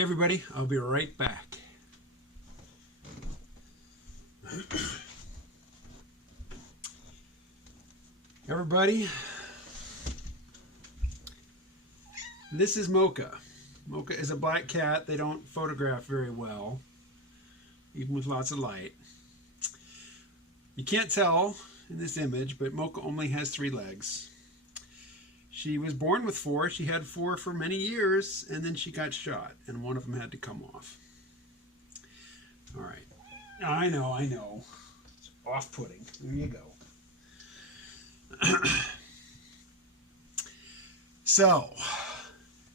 Hey everybody, I'll be right back. Everybody, this is Mocha. Mocha is a black cat. They don't photograph very well, even with lots of light. You can't tell in this image, but Mocha only has 3 legs. She was born with 4. She had 4 for many years, and then she got shot, and one of them had to come off. All right. I know. It's off-putting. There you go. So,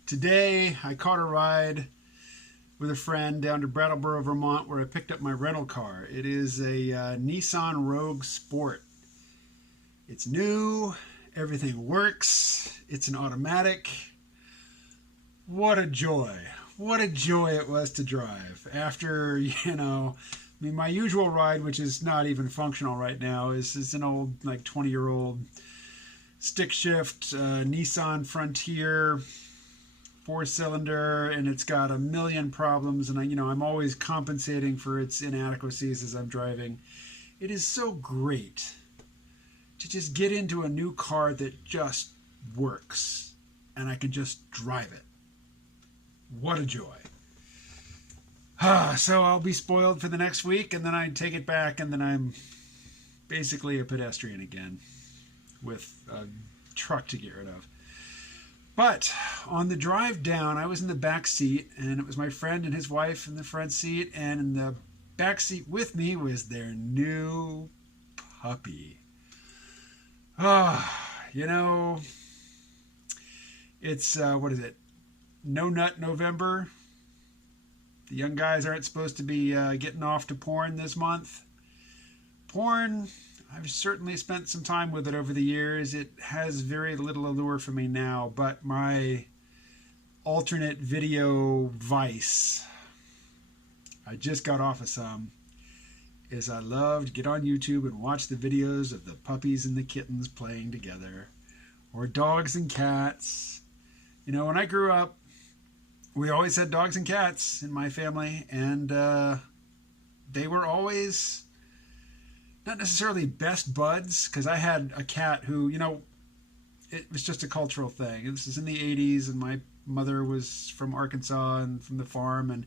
today I caught a ride with a friend down to Brattleboro, Vermont, where I picked up my rental car. It is a Nissan Rogue Sport. It's new. Everything works. It's an automatic. What a joy. What a joy it was to drive. After, my usual ride, which is not even functional right now, is an old, 20-year-old stick shift Nissan Frontier 4-cylinder, and it's got a million problems, and I'm always compensating for its inadequacies as I'm driving. It is so great to just get into a new car that just works, and I can just drive it. What a joy. So I'll be spoiled for the next week, and then I take it back, and then I'm basically a pedestrian again with a truck to get rid of. But on the drive down, I was in the back seat, and it was my friend and his wife in the front seat, and in the back seat with me was their new puppy. It's, what is it? No Nut November. The young guys aren't supposed to be getting off to porn this month. Porn, I've certainly spent some time with it over the years. It has very little allure for me now, but my alternate video vice, I just got off of some, is I love to get on YouTube and watch the videos of the puppies and the kittens playing together, or dogs and cats. When I grew up, we always had dogs and cats in my family, and they were always not necessarily best buds, because I had a cat who, it was just a cultural thing. This is in the 80s, and my mother was from Arkansas and from the farm, and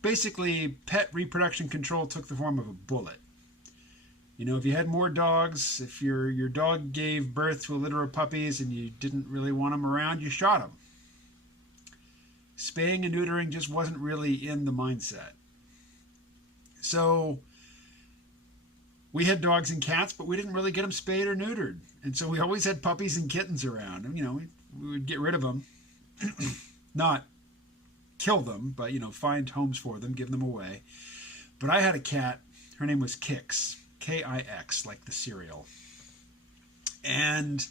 basically pet reproduction control took the form of a bullet. If you had more dogs, if your dog gave birth to a litter of puppies and you didn't really want them around, you shot them. Spaying and neutering just wasn't really in the mindset. So we had dogs and cats, but we didn't really get them spayed or neutered. And so we always had puppies and kittens around. And, we would get rid of them. Not kill them, but, find homes for them, give them away. But I had a cat. Her name was Kix. K-I-X, like the cereal. And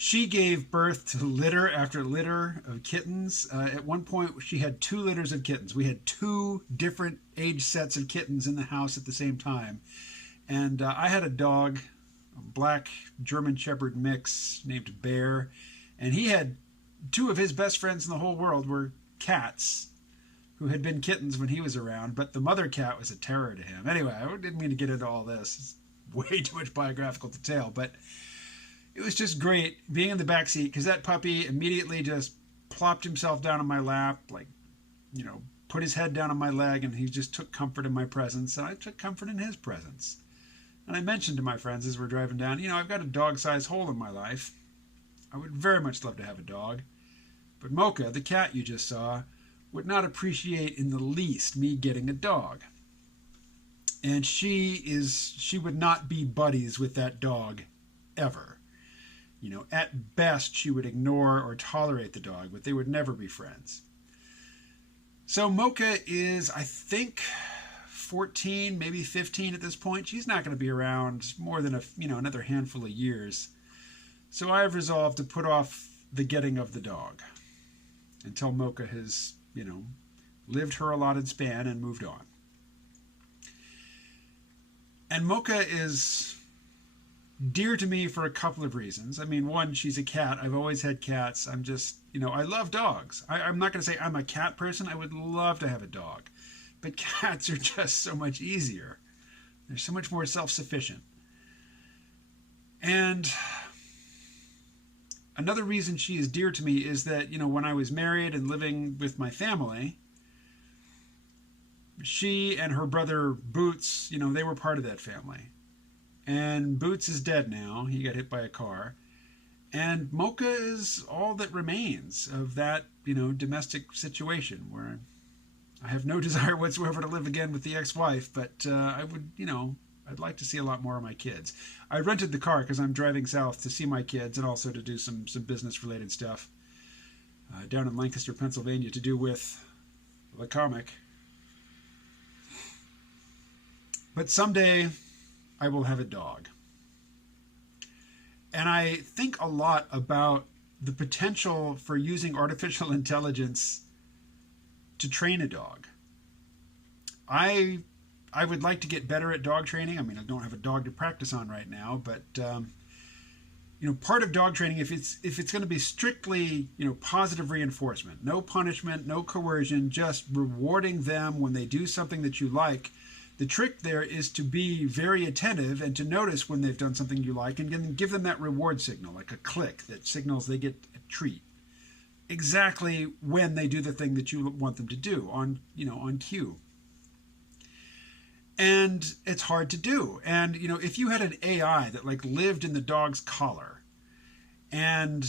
she gave birth to litter after litter of kittens. At one point, she had 2 litters of kittens. We had 2 different age sets of kittens in the house at the same time. And I had a dog, a black German Shepherd mix named Bear. And he had 2 of his best friends in the whole world were cats who had been kittens when he was around. But the mother cat was a terror to him. Anyway, I didn't mean to get into all this. It's way too much biographical detail. But it was just great being in the back seat, because that puppy immediately just plopped himself down on my lap, put his head down on my leg, and he just took comfort in my presence, and I took comfort in his presence. And I mentioned to my friends as we're driving down, I've got a dog-sized hole in my life. I would very much love to have a dog. But Mocha, the cat you just saw, would not appreciate in the least me getting a dog. And she would not be buddies with that dog ever. At best, she would ignore or tolerate the dog, but they would never be friends. So Mocha is, I think, 14, maybe 15 at this point. She's not going to be around more than another handful of years. So I have resolved to put off the getting of the dog until Mocha has, lived her allotted span and moved on. And Mocha is dear to me for a couple of reasons. I mean, one, she's a cat. I've always had cats. I'm just, I love dogs. I'm not going to say I'm a cat person. I would love to have a dog. But cats are just so much easier. They're so much more self-sufficient. And another reason she is dear to me is that, when I was married and living with my family, she and her brother Boots, they were part of that family. And Boots is dead now. He got hit by a car. And Mocha is all that remains of that, domestic situation where I have no desire whatsoever to live again with the ex-wife, but I would, I'd like to see a lot more of my kids. I rented the car because I'm driving south to see my kids and also to do some business-related stuff down in Lancaster, Pennsylvania, to do with the comic. But someday I will have a dog. And I think a lot about the potential for using artificial intelligence to train a dog. I would like to get better at dog training. I mean, I don't have a dog to practice on right now, but part of dog training, if it's going to be strictly, positive reinforcement, no punishment, no coercion, just rewarding them when they do something that you like. The trick there is to be very attentive and to notice when they've done something you like and then give them that reward signal, like a click that signals they get a treat. Exactly when they do the thing that you want them to do on cue. And it's hard to do. And, if you had an AI that lived in the dog's collar and,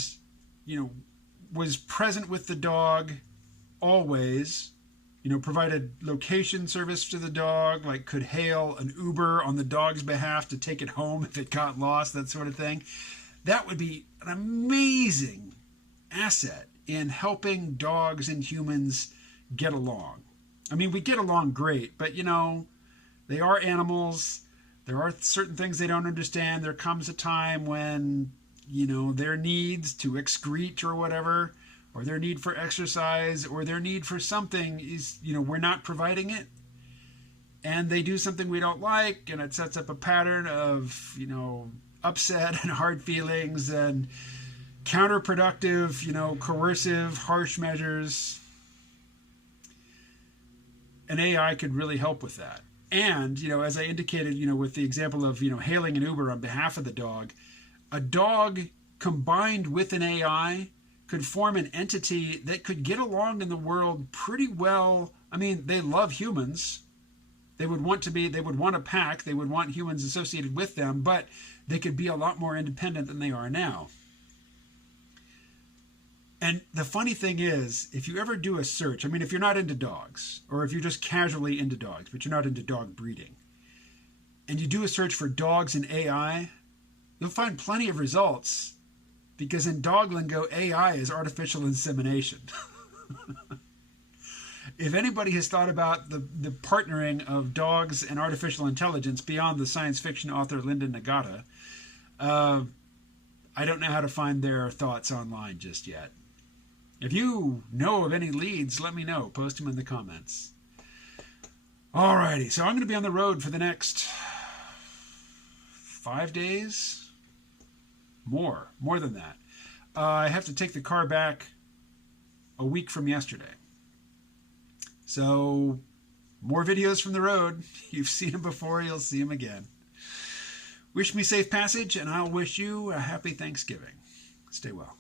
was present with the dog always, provided location service to the dog, could hail an Uber on the dog's behalf to take it home if it got lost, that sort of thing. That would be an amazing asset in helping dogs and humans get along. I mean, we get along great, but, they are animals. There are certain things they don't understand. There comes a time when, their needs to excrete or whatever, or their need for exercise, or their need for something is, we're not providing it. And they do something we don't like, and it sets up a pattern of, upset and hard feelings and counterproductive, coercive, harsh measures. An AI could really help with that. And, as I indicated, with the example of, hailing an Uber on behalf of the dog, a dog combined with an AI could form an entity that could get along in the world pretty well. I mean, they love humans. They would want a pack. They would want humans associated with them, but they could be a lot more independent than they are now. And the funny thing is, if you ever do a search, I mean, if you're not into dogs, or if you're just casually into dogs, but you're not into dog breeding, and you do a search for dogs and AI, you'll find plenty of results. Because in dog lingo, AI is artificial insemination. If anybody has thought about the partnering of dogs and artificial intelligence beyond the science fiction author Linda Nagata, I don't know how to find their thoughts online just yet. If you know of any leads, let me know. Post them in the comments. Alrighty, so I'm going to be on the road for the next 5 days. More than that. I have to take the car back a week from yesterday. So, more videos from the road. You've seen them before, you'll see them again. Wish me safe passage, and I'll wish you a happy Thanksgiving. Stay well.